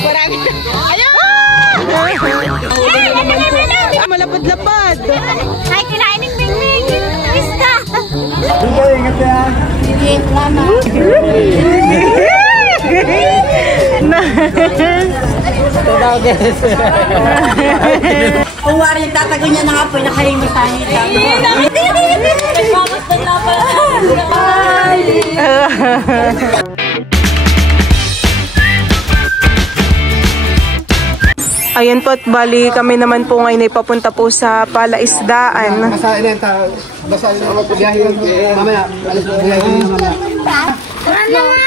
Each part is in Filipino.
Marami. Ayun! Malapad-lapad. Ay, kinain ng bing-bing. Isda. Ingat ya. Kung wari yung tatago niya na nga po, nakalimos tayo niya. Nagpamas na Ayan po, at bali kami naman po ngayon ay papunta po sa palaisdaan. Masahin na ta. Masahin na biyahe mamaya. Alis na biyahe mamaya. Ano nga?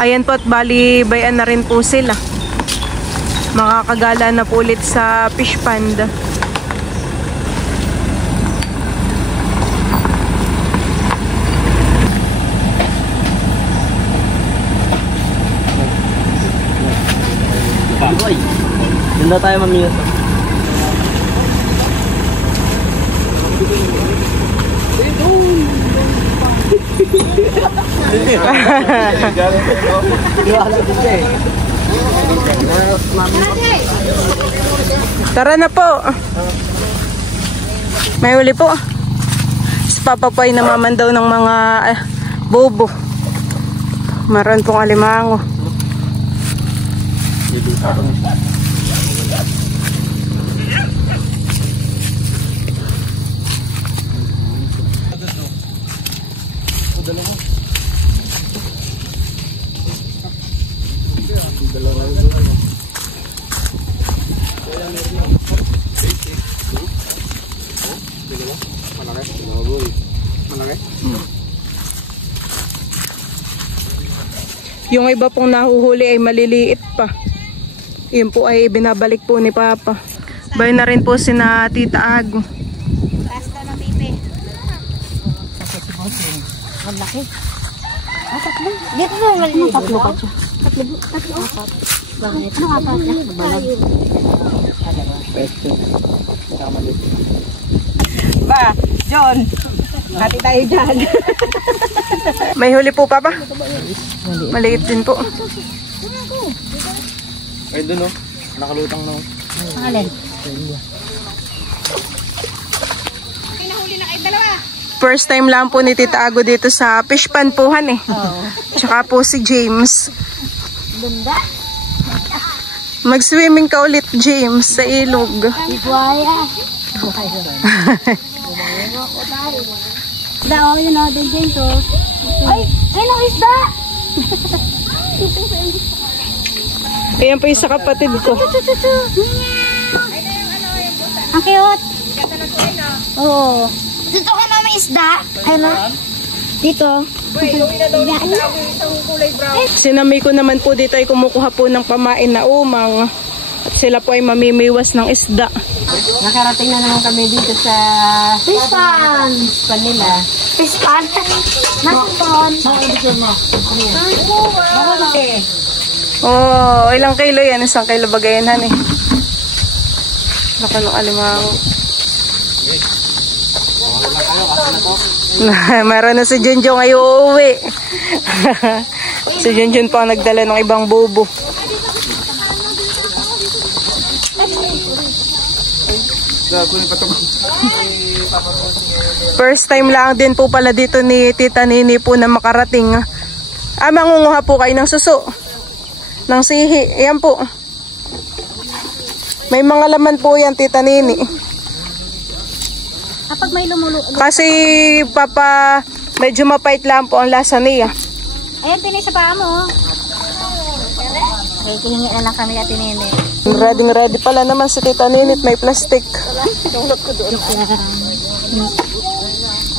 Ayan po, at bali bayan na rin po sila. Makakagala na po ulit sa fish pond. Doon na tayo mamiyot. Tara na po. May huli po. Si Papa po ay namaman daw ng mga bobo. Maroon pong alimango. Yung iba pong nahuhuli ay maliliit pa. Yun po ay binabalik po ni Papa. Bay na rin po si na Tita Ago. Basta ng pipi. Ang laki. Tatlo. Dito na wala ng tatlo pa siya. Tatlo. Ano apat na? Ba, John. Hati tayo dyan. May huli po, Papa? Maliit din po. Ay doon oh. Nakalutang na oh. Ang alin? First time lang po ni Tita Ago dito sa fish pond pohan eh. Tsaka po si James. Bunda. Mag-swimming ka ulit, James, sa ilog. Buhaya. Daw, yun o, din to. Ay, ayun ang isda! Ayan po yung sa kapatid ko. Ang cute. Oo. Dito ka na may isda. Ayun o. Dito. Sinamay ko naman po dito ay kumukuha po ng pamain na umang. At sila po ay mamimiwas ng isda. Nakarating na naman kami dito sa Fish pond. Panila. Fish pond. Nasa pond. Oh, ilang kilo yan? 1 kilo bagayanan eh. Laka ng alimango. Meron na si Junjun ay uuwi. Si Junjun pa nagdala ng ibang bobo. First time lang din po pala dito ni Tita Nini po na makarating. Mangunguha po kayo ng suso. Ng sihi. Ayan po. May mga laman po yan, Tita Nini. Kapag may lumulo. Kasi Papa, medyo mapait lang po ang lasa niya. Ayan, tinig sa paa mo. Okay, hihingi na lang kami at tinini. Ready pala naman si Tita Nini. May plastic.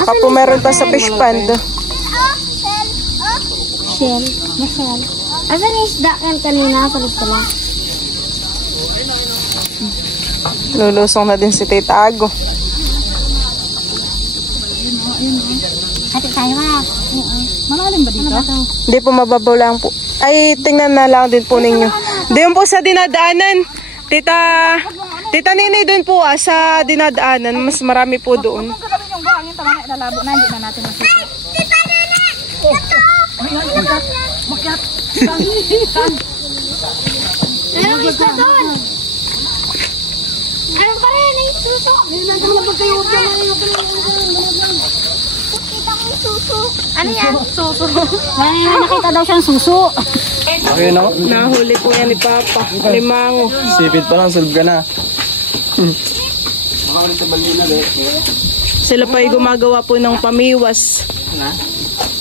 Kapo meron pa sa fish pond. Shell. Shell. Asan yung isda kan kanina? Palis ka lang. Lulusong na din si Tita Ago. Hati tayo ha. Malalim ba dito? Hindi po, mababaw lang po. Ay, tingnan na lang din po ninyo. Doon po sa dinadaanan. Tita Nini, doon po sa dinadaanan. Mas marami po doon. buhangin tama na lalabo na hindi na natin masito. Makyat. Meron isa doon. Ano pa rin? Ay, suso. Ano yan? Suso. Nakita daw siyang suso. Okay na. Nahuli po yan ni Papa. Limango. Sipit pa lang, solve ka na. Sila pa ay gumagawa po ng pamiwas.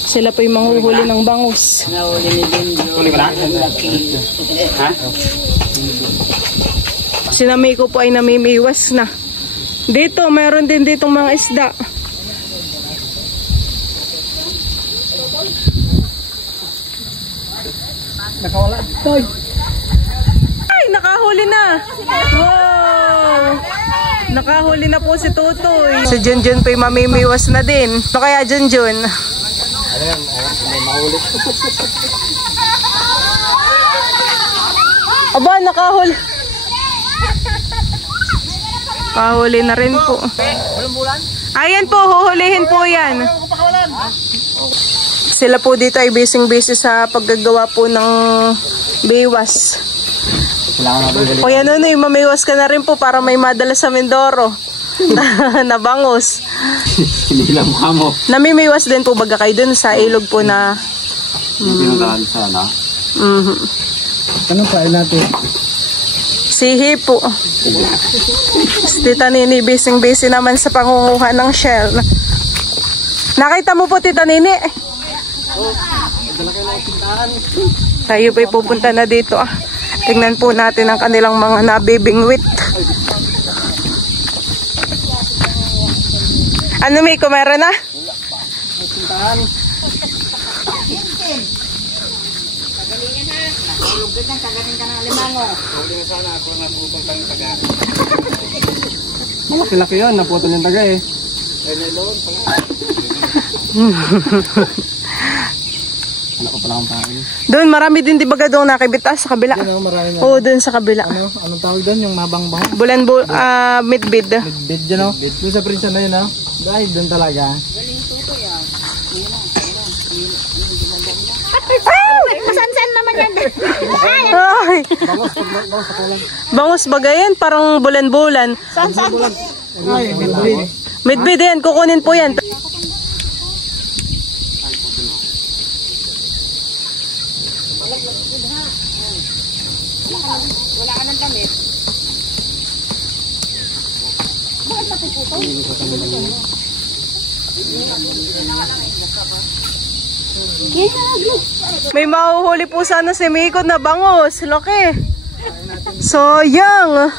Sila pa yung manghuhuli ng bangus. Huli ka na? Ha? Si Namay ko po ay namimiwas na. Dito, meron din ditong mga isda. Nakawala. Toy. Ay, nakahuli na. Wow! Nakahuli na po si Tutoy. Si Junjun po yung mamimiwas na din. Ano kaya Junjun? Ano yan? May mahuli. Aba, nakahuli. Kahuli na rin po. Ayan po, huhulihin po yan. Sila po dito ay busy sa paggagawa po ng biwas. O yan Nunoy, mamiwas ka na rin po para may madala sa Mindoro. Na bangus. Hindi lang mukha mo. Namimiwas din po baga kayo dun sa ilog po na... Pinuntahan sana. Anong kain natin? Sihi po. Si Tita Nini, busy naman sa pangunguha ng shell. Nakita mo po, Tita Nini? Tayo po'y pupunta na dito. Tingnan po natin ang kanilang mga nabibingwit. Ano, Miko, meron na? Malaki-laki yun, naputol yung taga eh. Ano ko pala akong pain? Doon, marami din di baga doon nakibitas sa kabila. Ano, marami na. Oo, doon sa kabila. Anong tawag doon? Yung mabang-bang? Midbid. Bid yun o? Doon sa prinsa na yun o? Dahil doon talaga. Ay! Masansan naman yan. Ay! Bangus bagayan, parang bulan-bulan. Sansan. Ay, bid. Midbid yan, kukunin po yan. Wala ka ng damit. Bakit matuputo? May mahuhuli po sana si Miko na bangus. Laki. Sayang.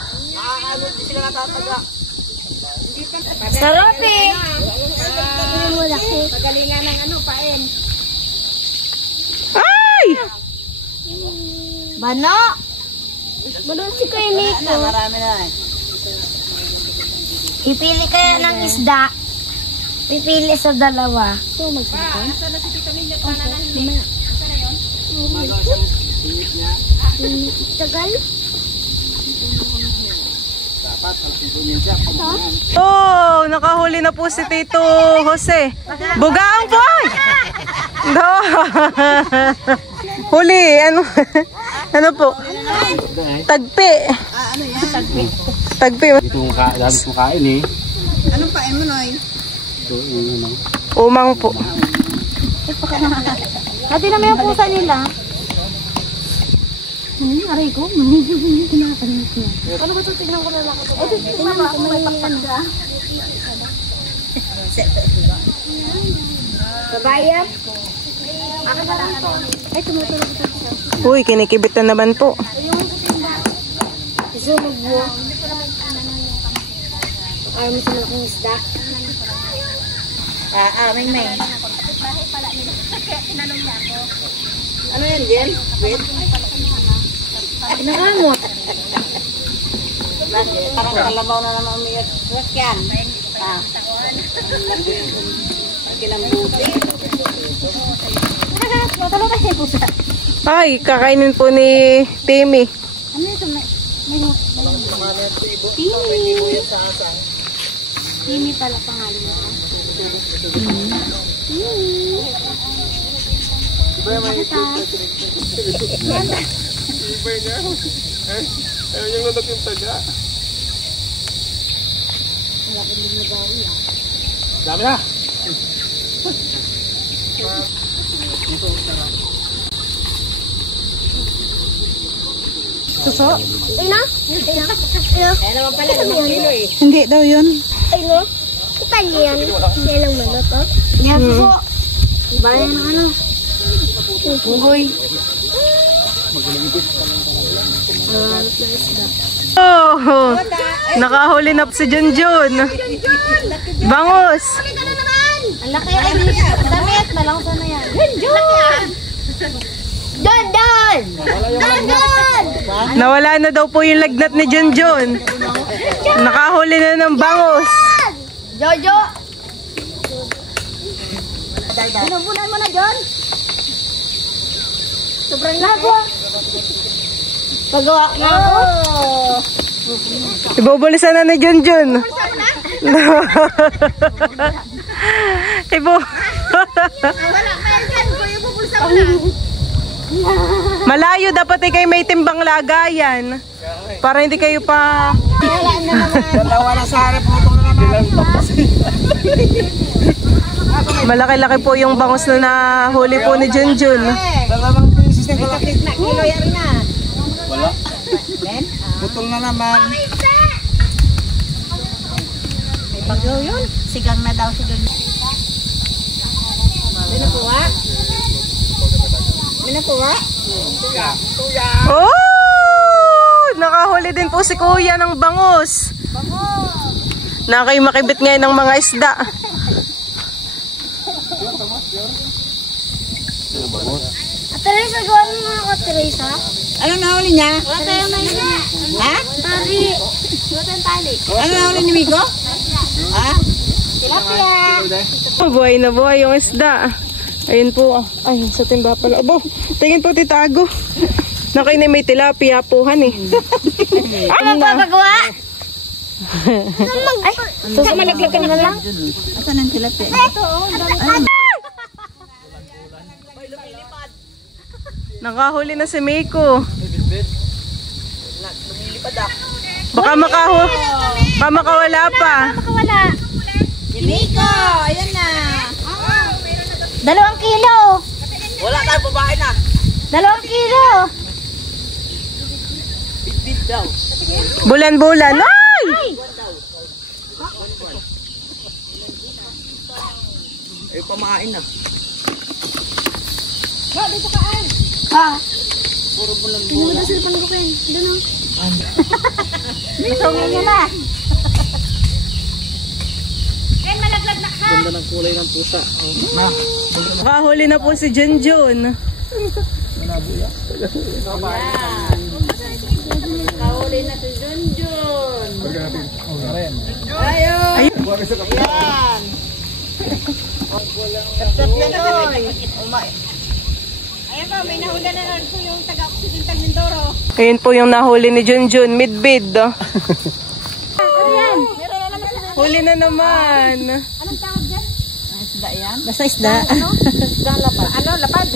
Sarap eh. Pagalingan ng ano, paen. Ay! Bano? Bano si Kuya Nico. Marami na eh. Ipili kaya ng isda. Pipili sa dalawa. So, magpapon? Asa na si Tita Ninja? Asa na yun? Tagal? Oh, nakahuli na po si Tito Jose. Bugaang po ay! No. Huli, ano? Ano po? Tagpi. Ano yan? Tagpi. Tagpi. Ito yung dapat mo kain eh. Anong pain mo, Noy? Ito yung Umang po. Hati naman yung pusa nila. Aray ko, medyo hindi kinakalit niya. Ano ba ito? Tignan ko na lang ako. Ito, tignan mo kung may pagpagda. Babayan? Ako na lang ito. Ay, tumutulog ito. Uy, kinikibit na naman po. Sumog mo. Ayaw mo sa malaking isda. May. Ano yan, Jen? Wait. Nakamot. Parang kalabaw na naman umiyak. Wag yan. Kilambuti. Matalo tayo yung pusa. Ay, kakainin po ni Timmy. Ano ito? Timi. Timi pala pangalan mo. Ayun yung nadak yung taga. Dami na. Suso? Ay na? Kaya naman pala, 2 kilo eh. Hindi daw yun. Ay no? Ipan niya yan. Yan ang manok, oh. Yan po. Bayan ng ano? Bugoy. Oh, nakahuli na si Junjun. Bangus. Ang laki ay damit. Malangsa na yan. Don! Nawala na daw po yung lagnat ni Junjun. Nakahuli na ng bangus. Jojo! Binubunan mo na, John. Sobrang lago. Pagawa nga ako. Ibubulisan na ni Junjun. Wala pa yan. Kuya, pupulsa mo na. Malayo dapat ay kayo may timbang lagayan. Para hindi kayo pa... Wala na naman. Wala sa harap mo na naman. Malaki-laki po yung bangus na nahuli po ni Junjun. Dalawang pieces na kalaki. Kilo yan na. Wala. Putol na naman. May bagyo yun. Sigang na daw si Junjun. May nakuha? May nakuha? Oh! Nakahuli din po si Kuya ng bangus. Na kayo makibit ngayon ng mga isda. Teresa, gawa mo mga ka, Teresa. Ano nahuli niya? Wala tayong nahiya. Ha? Tali. Wala tayong tali. Ano nahuli ni Miko? Ha? Tilapia. Buhay na buhay yung isda. Ayun po. Ay, sa timba pala. Abo, tingin po titago. Nakay na may tilapia puhan eh. Ano magpapagawa? Ay, Malaglag ka na lang. Asan ang tilapia? ito. Nakahuli na si Miko. Baka makawala pa. Makawala. Si Miko! Ayan na. 2 kilo. Wala tayong babae na. 2 kilo. Bit daw. Bulan-bulan. Ay! Ay, pamain na. Ah. Puro bulan-bulan. Ano sila panggukin? Doon o. Misungin niya na. Ken, malaglag na ka. Ganda ng kulay ng pusa. Na. Nakahuli na po si Junjun. Kahuli na si Junjun. Ayun. Ayan. Tap-tap yan oy. Ayan pa, may nahuli na lang po yung taga-Occidental Mindoro. Ayun po yung nahuli ni Junjun. Midbid. Ano yan? Huli na naman. Anong tawag dyan? Isda yan? Basta isda. Isda lapad. Ano, lapad?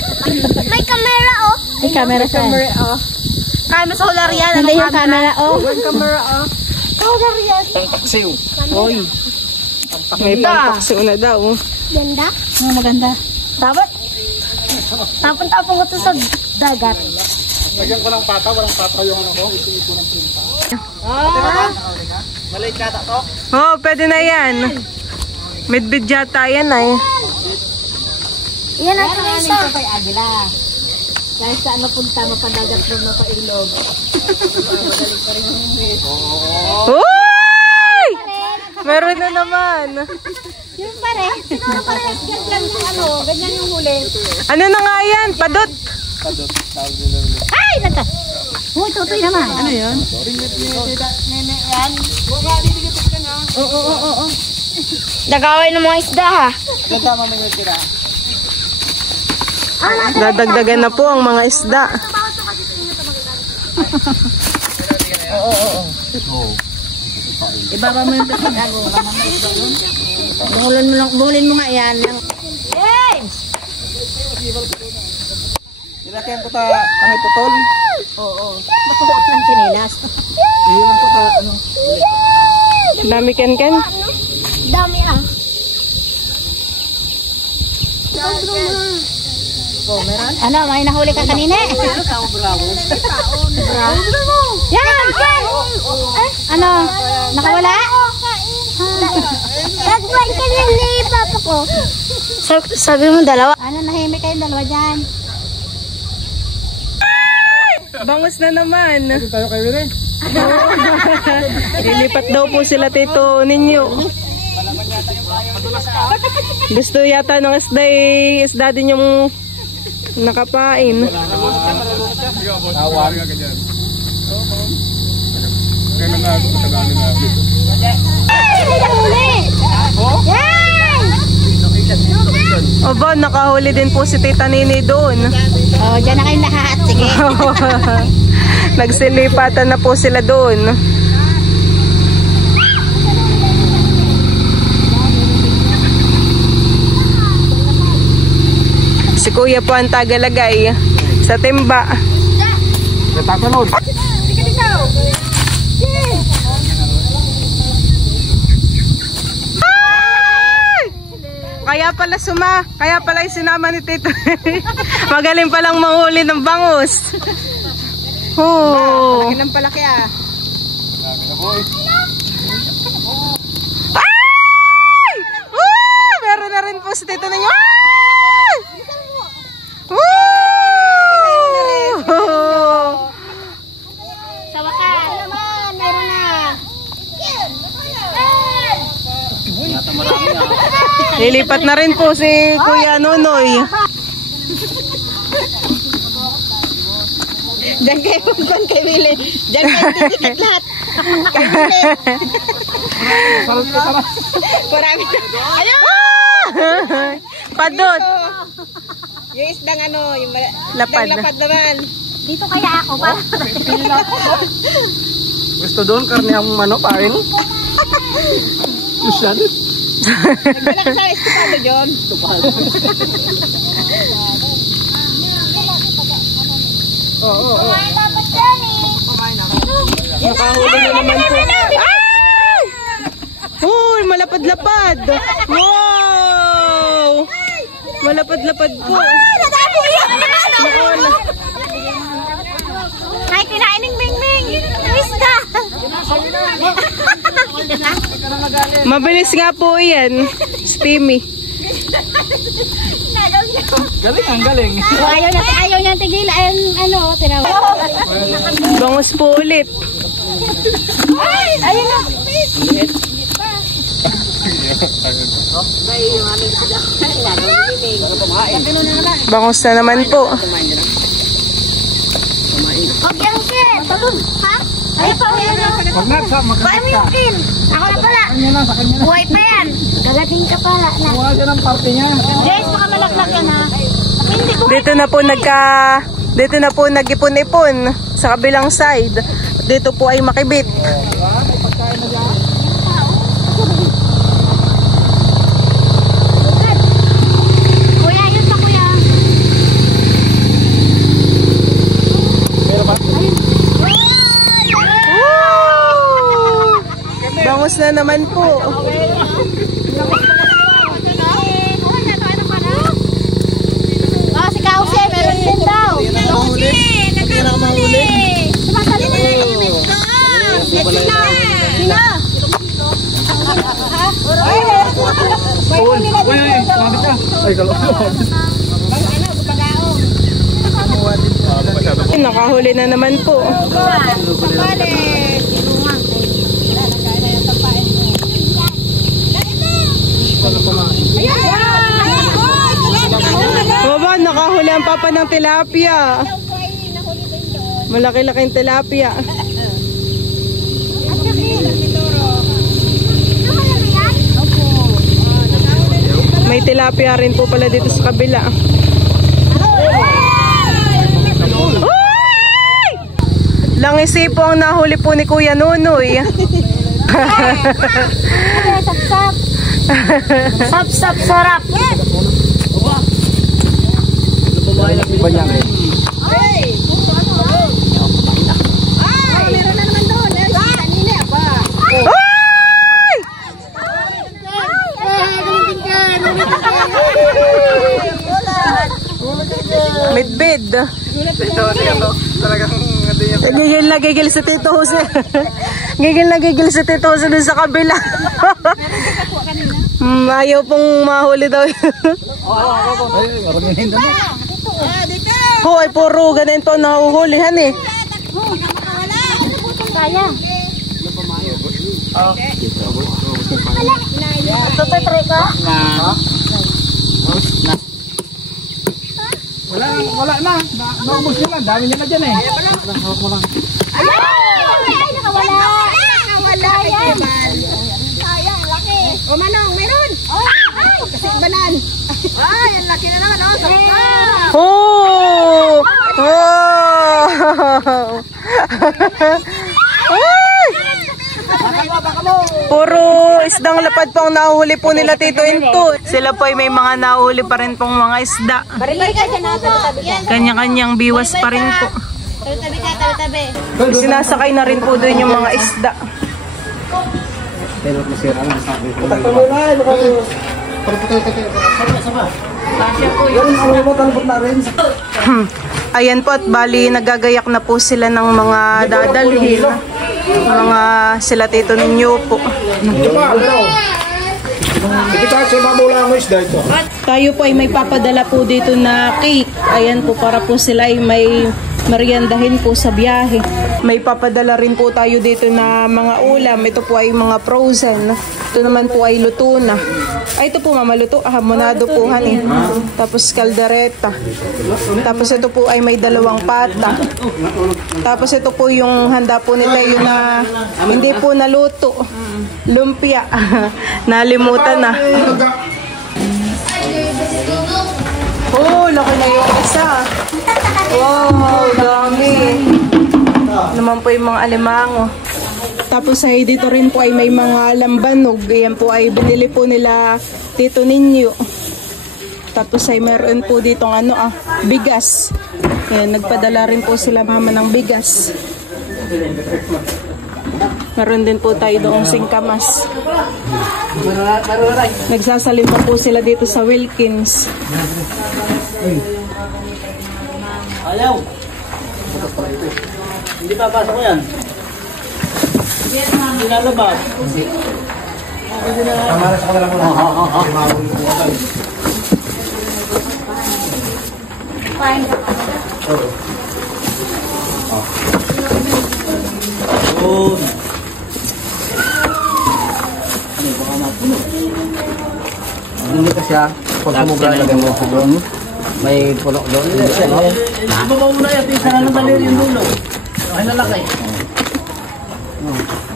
May camera oh. May camera siya. Kaya sa hular yan. Hindi yung camera oh. Camera, oh. Camera yan. Pangtaksiw. Oy. May pampaksiw na daw. Ganda. Maganda. Dapat. Tapon-tapon ko to sa dagat. Lagyan ko ng pata. Walang pata yung ano ko. Maliit kata to. Oh, pwede na yan. Midbid yata yan ay. Yan ang Teresa. Ito kay Agila. Kahit saan mapunta, mapadagat mo na sa ilog. Uy! Meron na naman. Yung pare. Siguro pare. Ganyan yung ano, ganyan yung huli. Ano na nga yan? Padot. Ay! Nagka. Uy, tutoy naman. Ano yun? Nene yan. Oo. Nagaway ng mga isda ha. Ganda mo may tira. Dadagdagan na po ang mga isda. Ibaba mo yung pagkago. Buhulin mo nga yan. Hey! Ilakyan ko ta kahit putol. Oo. Nakuha ng chinelas. Iyon ko ta ano. Dami ken-ken. Dami ah. Ano, may nahuli ka kanina? Yan! Ken! Ano, nakawala? Nagbuwan ka na ni Papa ko. Sabi mo dalawa. Ano, nahimik kayong dalawa dyan? Bangus na naman. Tayo kay Willie. Lilipat daw po sila tito ninyo. Gusto yata ng isda din yung nakapain. Tawag. Yan! Oba, nakahuli din po si Tita Nini doon. Oh, dyan na kayong lahat. Sige. Nagsilipatan na po sila doon. Si Kuya po ang tagalagay sa timba. Tatalon. Kaya pala sinama ni Tito. Magaling palang manghuli ng bangus. Oh. Ilang palaki ah. Ay! Woo! Meron na rin po si Tito ninyo. Ay! Woo! Sa wakas. Naman, meron na. Lilipat na rin po si Kuya Nonoy. Diyan kayo pagpan kay Willie. Diyan kayo titikit lahat. Kay Willie. Marami na. Ayun! Padot. Yung isdang ano, yung Lapad. isdang lapad naman. Dito kaya ako ba? Gusto doon karne ang manok pain. Susan. Nagdala ka sa estipado, John. Kumain dapat yan eh. Nakahuli na naman po. Ay! Uy, malapad-lapad. Wow! Malapad-lapad po. Natabo yan! Nakawala. Ay, kinain ng Ming-Ming. Isda. Mabilis nga po yan. Steamy. Galing ang galing. Ayaw niya tigil. Ano, tinawa. Bangus po ulit. Ay, ayun na. Bangus na naman po. Huwag yung kin. Ha? Ay pa, uyan na. Pag nagsa, Kuha mo makakita. yung kin. Ako na pala. Kanya na, sa kanya na. Buhay pa yan. Kagating ka pala. Kuha siya ng parte niya. Jess, baka malaknak yan ha. Hindi ko. Dito na po nag-ipon-ipon sa kabilang side. Dito po ay makibit. Kuya, yun pa kuya. Bangus na naman po. Ah, si Kausi, meron din daw. Sumasali na yung limit ko. Sina? Ay, kalo. Nakahuli na naman po. Baba, nakahuli ang papa ng tilapia. Malaki-laking tilapia. May tilapia rin po pala dito sa kabila. Uy! Langisi po ang nahuli po ni Kuya Nonoy. Sap-sap. Sap-sap sarap. Iba niya. Meron na naman doon. Kanina pa. Ay! Midbid. Gigil sa Tito Jose. Gigil sa Tito Jose dun sa kabila. Ayaw pong mahuli daw. Hoy, puro ganito nahuhulihan eh. Kaya. Ito pa try ka? Wala na. Naubos nyo lang. Dami nyo na dyan eh. Ay, nakawala. Sayang, laki. O Manong, meron. Kasi banan. Ay, ang laki na naman. Oh! Oh! Ay! Puro isdang lapad pong nahuhuli po nila Tito Into. Sila po ay may mga nahuhuli pa rin pong mga isda. Barilay ka dyan ako. Kanya-kanyang biwas pa rin po. Tabi ka, tabi. Sinasakay na rin po doon yung mga isda. Pero masira lang sa akin. Ayan po at bali nagagayak na po sila ng mga dadalhin. Mga sila Tito ninyo po. Tayo po ay may papadala po dito na cake. Ayan po para po sila ay may meriendahin po sa biyahe. May papadala rin po tayo dito na mga ulam. Ito po ay mga frozen. Ito naman po ay luto na. Ay ito po mamaluto. Hamonado po hani. Tapos kaldereta. Tapos ito po ay may dalawang pata. Tapos ito po yung handa po ni Teo na hindi po naluto. Lumpia. Nalimutan na. Oh, laki na yung isa. Wow, dami. Naman po yung mga alimango. Tapos ay dito rin po ay may mga lambanog. Ayan po ay binili po nila Tito ninyo. Tapos ay meron po ditong bigas. Ayan, nagpadala rin po sila mama ng bigas. Meron din po tayo doong singkamas. Nagsasalim pa po sila dito sa Wilkins. Ayaw. Hindi papasok ko yan. Hindi lalabas. Kamaras ako na lang muna. Fine. Oh. Hindi ka siya. Pag sumubra lagay mo sa doon. May puno doon. Babaw mo na yan. Sana nang balir yung dulo. Ay nalaki.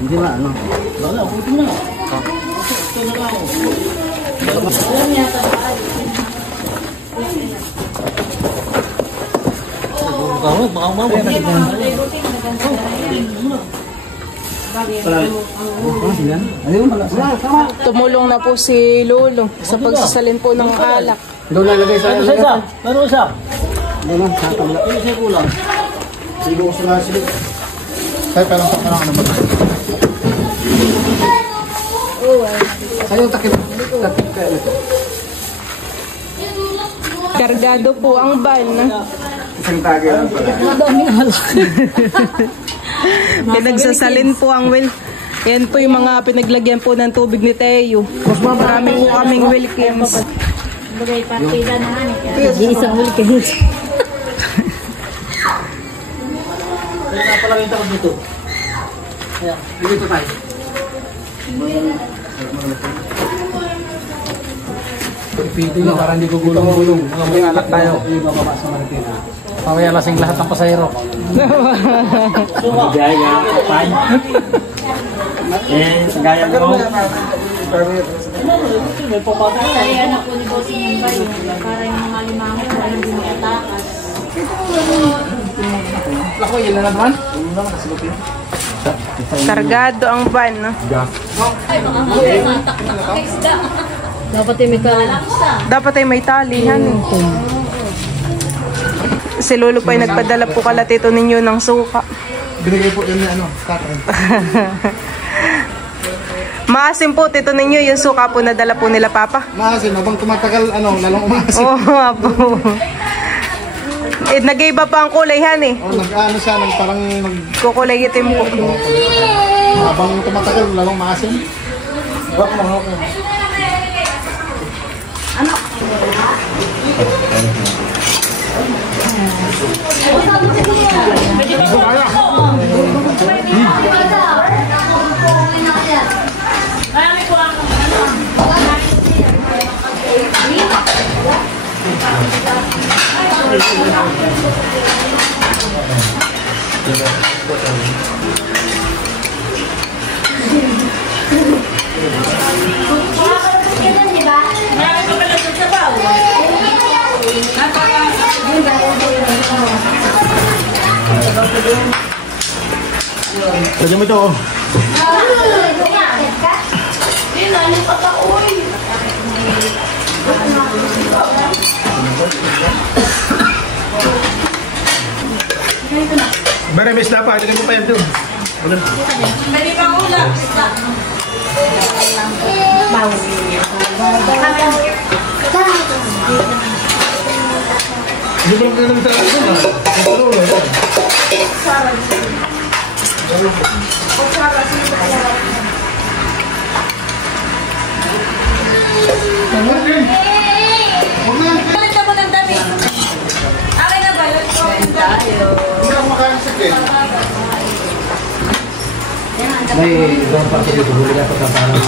Hindi ba ano? Wala. Puto na. Ito na ako. Tumulong na po si Lolo sa pagsasalin po ng alak. Doon lalagay sa isa. Ano isa? Ano sa tabla? Ano sa kulang? Sigo ko sila sila. Kaya parang sa parang ano ba? Ayaw takip kayo ito. Kargado po ang van. Isang tagay lang pala. Pinagsasalin po ang yan po yung mga pinaglagyan po ng tubig ni Teo. Marami po kaming Wilkins. Bagay partida na Isang Wilkins. Napalagay ako dito. Ayan, dito tayo. Pito nyo para hindi gugulong-gulong. May alak tayo. Ibababa sa Marikina. Pamaya lasing lahat ng pasahero. Gaya nga ang kapan. Gaya mo. Kaya na po ni Bossing yung bayo. Para yung mga limangot na hindi makatakas. Lako, yun na naman. Kargado ang van. No? Dapat may tali. Dapat ay may talihan. Si Lolo pa ay nagpadala po kala tito ninyo ng suka. Binigay po yun ni tatay. Maasim po tito ninyo yung suka po na dala po nila Papa. Maasim, habang tumatagal, lalong umaasim. Oo nga po. Nag-iba pa ang kulay han eh. Nag-ano siya, parang Kukulay itim po. habang tumatagal, lalong maasim. Lagyan mo ito. Bare, may isda pa. Lagyan mo pa yan doon. Pwede kang ulam. Hindi ba lang ka doon? Balik na mo ng dami. Akin na ba? Hindi ako makain sa kin. May ibang parte dito, huli ka pa parang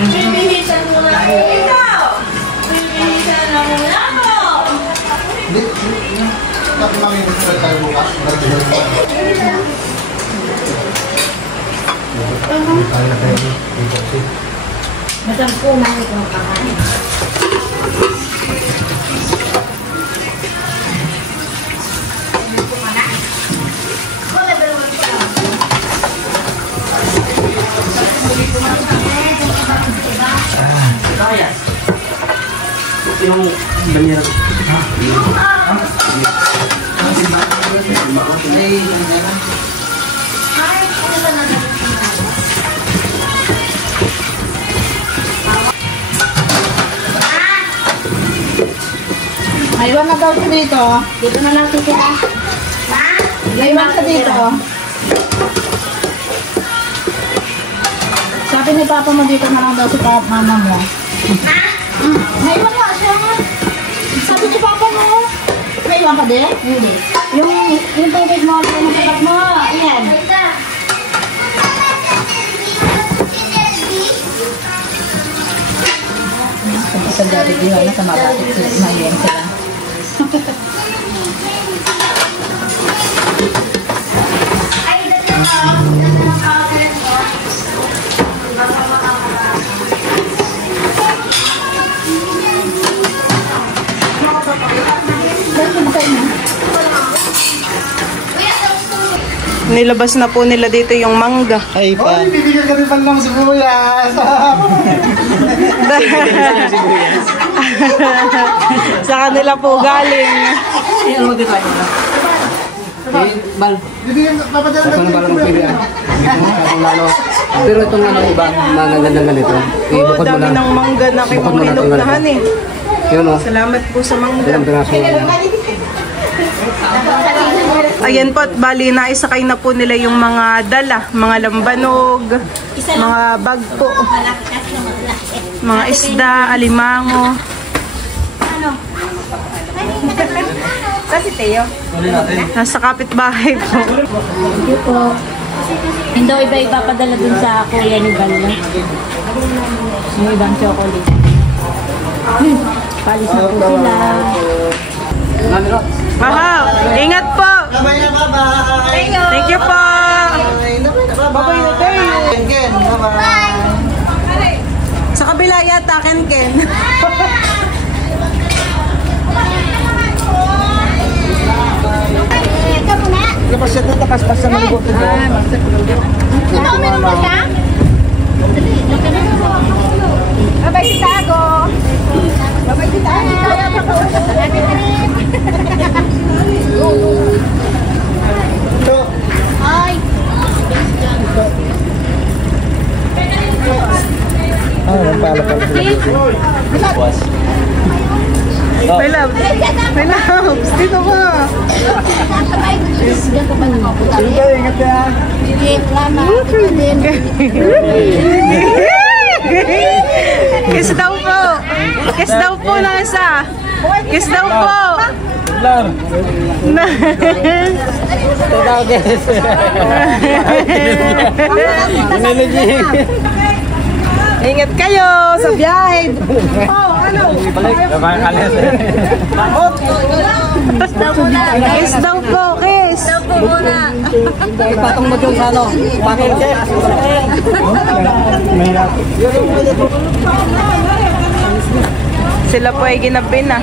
Bibihisa muna ikaw. Bibihisa na muna ako. Hindi. Tapos namin gusto tayo bukas. Masampu na ito ang kakain. yung banira. Maiwan na daw siya dito. Dito na lang titira. Maiwan siya dito. Sabi ni Papa mo dito na lang daw si mama mo. Maiwan nga siya. Sabi ni Papa mo. Maiwan ka din? Hindi. Yung tubig mo, yung sagat mo. Ayan. Kung sa dati di na sa mabatik sila, maiwan sila. Nilabas na po nila dito yung mangga. Ay pa. Oy, bibigyan ka rin pa ng sibuyas. Sa kanila po galing. Ano mo dito? Bal. Bibigyan ka, papadala Ako na ng parang magpili ah. Lalo. Pero itong ano iba, mga gandang ganito. Oh, Ibukod mo dami na. ng mangga na Bukod mo na ito, kinukunahan eh. Yun o. Salamat po sa mangga. Ilang piraso. Ayan po, at bali na isakay na po nila yung mga dala, mga lambanog, mga bag po, mga isda, alimango. Kasi Teo, nasa kapitbahay po. Thank you po. Hindi iba ipapadala dun sa kuya ni Balla. Yung ibang chocolate. Palis na po sila. Mahal, ingat po. Bye-bye. Thank you po. Bye-bye na tayo. Ken, bye-bye. Sa kabila yata, Ken. Labas siya doon, takas sa maligot. Ito, uminom mo siya? Babay si Tago. Babay si Tago. Ay. My love. My love. Dito ka. Sige, ingat ya. Kiss daw po. Kiss daw po ng isa. Kiss daw po. Lar. Ingat kayo sa biyahe. Oh, ano? Kiss daw po, kiss. Patong mo dyan sa ano. Bakit? Sila po ay ginapin na.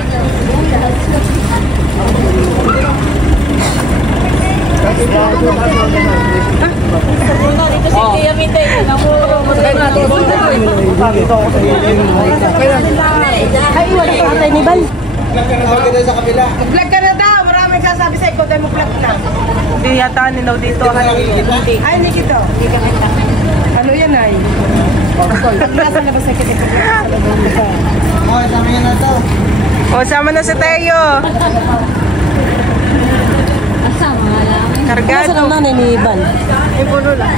Ay, wala ka atay ni Bal. Vlog ka na daw. Maraming kasabi sa ikaw dahil mo vlog na. Hindi yata ninaw dito. Ay, hindi kito. Ano yan ay? Nasa labas na kita. Oh, sama yan na to. O, sama na si Teo. Kargado. Nasa nanay ni Bal. Ay, puno lang.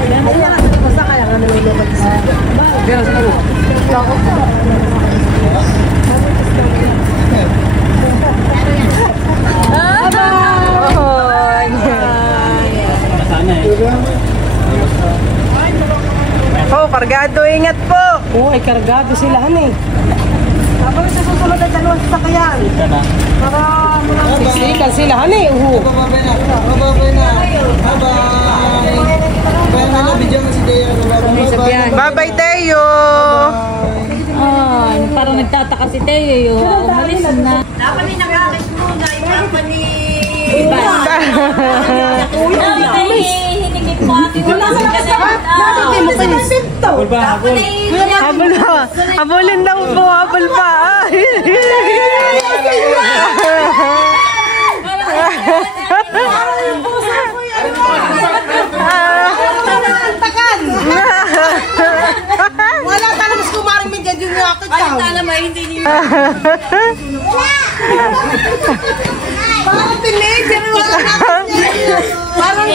Basta kaya nga nalulunod sa Oh, kargado, ingat po. Oo, ay kargado sila, eh. Habang sa susunod na dalawang sasakyan. Para Siksikan sila, eh. Babay na. Babay na. Bye-bye. Kaya na na, video na si Deo. Bye-bye. Bye-bye, Teo. Ay, parang nagtataka si Teo yun. Malis na. Dapat ni nakakis muna yung papa ni... Hinigit mo ating wala sa Bakit mo kayo sinto? Habol pa. Habulin daw po. Habol pa. Wala talagang kumaring medyan yung yakit ka. Ay, tala mo, hindi niyo. Parang pinig, pero wala na. Parang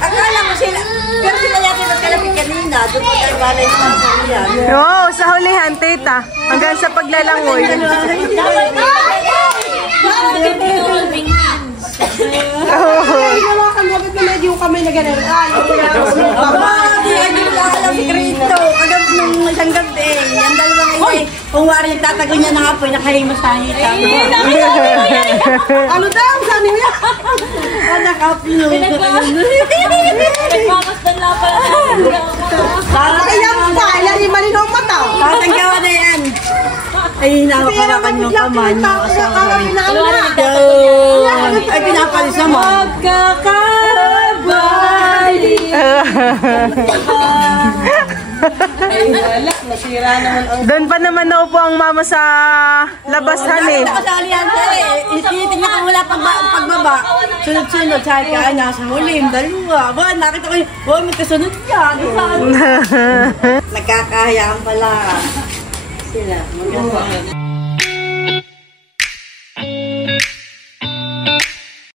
Akala mo sila, pero sila yata nagkalapit kanina. Doon po tayo balay sa yan. Oo, sa hulihan, tita. Hanggang sa paglalangoy. Hinawakan mo na medyo yung kamay na gano'n. Ay, Si Cristo, agad nung isang gabi, yung dalawang ay kung wari tatago niya ng apoy, nakahimas tayo ito. ano daw? Saan niya? Nakapino. Nagmamasdan lang pala. Ayan pa, ayan yung malinaw mata. Tatanggawa na yan. Ay, hinakawakan yung kamay niyo. Ay, pinapalis naman. Magkakabali. Doon pa naman naupo ang mama sa labasan eh. Nakasali yan sir eh. Tinitingnan ko mula pagbaba. Sunod-sunod. Sabi ka, nasa huli. Dalawa. Ba, nakita ko yung, magkasunod yan. Nagkakahayaan pala. Sila. Maganda.